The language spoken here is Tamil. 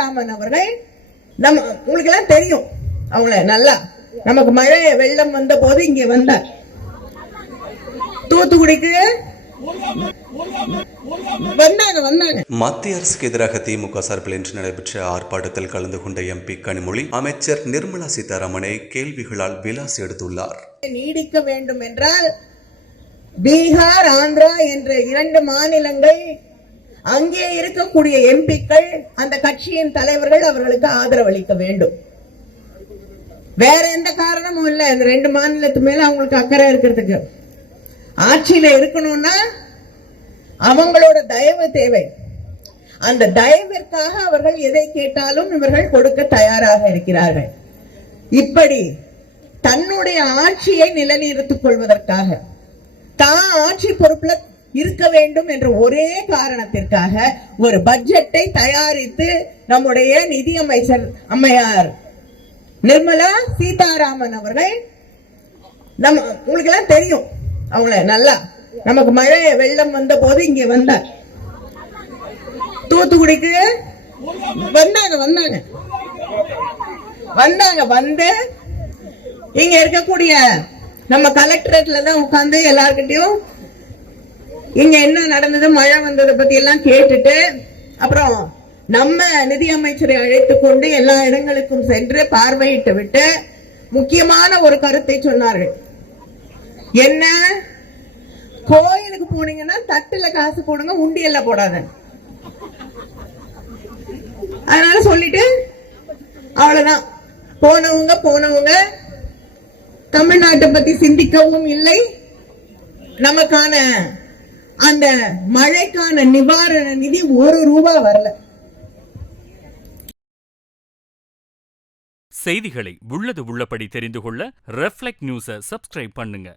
சீதாராமன் அவர்கள் உங்களுக்கு எல்லாம் தெரியும் அவங்கள நல்லா. நமக்கு மழை வெள்ளம் வந்த போது இங்கே வந்தார். தூத்துக்குடிக்கு வந்தாங்க. மத்திய அரசுக்கு எதிராக திமுக சார்பில் இன்று நடைபெற்ற ஆர்ப்பாட்டத்தில் கலந்து கொண்ட எம்பி கனிமொழி அமைச்சர் நிர்மலா சீதாராமனை கேள்விகளால் விலாசி எடுத்துள்ளார். நீடிக்க வேண்டும் என்றால் பீகார், ஆந்திரா என்ற 2 மாநிலங்கள் அங்கே இருக்கக்கூடிய எம்பிக்கள், அந்த கட்சியின் தலைவர்கள் அவர்களுக்கு ஆதரவு அளிக்க வேண்டும். வேற எந்த காரணமும் இல்லை. இந்த 2 மாநிலத்து மேல அவங்களுக்கு அக்கறை இருக்கிறதுக்கு. ஆட்சியில இருக்கணும்னா அவங்களோட தயவு தேவை. அந்த தயவிற்காக அவர்கள் எதை கேட்டாலும் இவர்கள் கொடுக்க தயாராக இருக்கிறார்கள். இப்படி தன்னுடைய ஆட்சியை நிலைநிறுத்திக் கொள்வதற்காக, தான் ஆட்சி பொறுப்புல இருக்க வேண்டும் என்ற ஒரே காரணத்திற்காக ஒரு பட்ஜெட்டை தயாரித்து நம்முடைய நிதியமைச்சர் அம்மையார் நிர்மலா சீதாராமன் அவர்கள் உங்களுக்கு எல்லாம் தெரியும் அவங்கள நல்லா. நமக்கு மழை வெள்ளம் வந்த போது இங்கே வந்தார். தூத்துக்குடிக்கு வந்தாங்க. வந்து இங்க இருக்கக்கூடிய நம்ம கலெக்டரேட்ல தான் உட்கார்ந்து எல்லார்கிட்டையும் இங்க என்ன நடந்தது, மழை வந்ததை பத்தி எல்லாம் கேட்டுட்டு, அப்புறம் நம்ம நிதியமைச்சரை அழைத்துக் கொண்டு எல்லா இடங்களுக்கும் சென்று பார்வையிட்டு விட்டு முக்கியமான ஒரு கருத்தை சொன்னார்கள். என்ன, கோயிலுக்கு போனீங்கன்னா தட்டுல காசு போடுங்க, உண்டியல்ல போடாத. அதனால சொல்லிட்டு அவ்வளவுதான். போனவங்க தமிழ்நாட்டை பத்தி சிந்திக்கவும் இல்லை. நமக்கான அந்த மழைக்கான நிவாரண நிதி 1 ரூபாய் வரல. செய்திகளை உள்ளது உள்ளபடி தெரிந்து கொள்ள ரெஃப்ளெக்ட் நியூஸை சப்ஸ்கிரைப் பண்ணுங்க.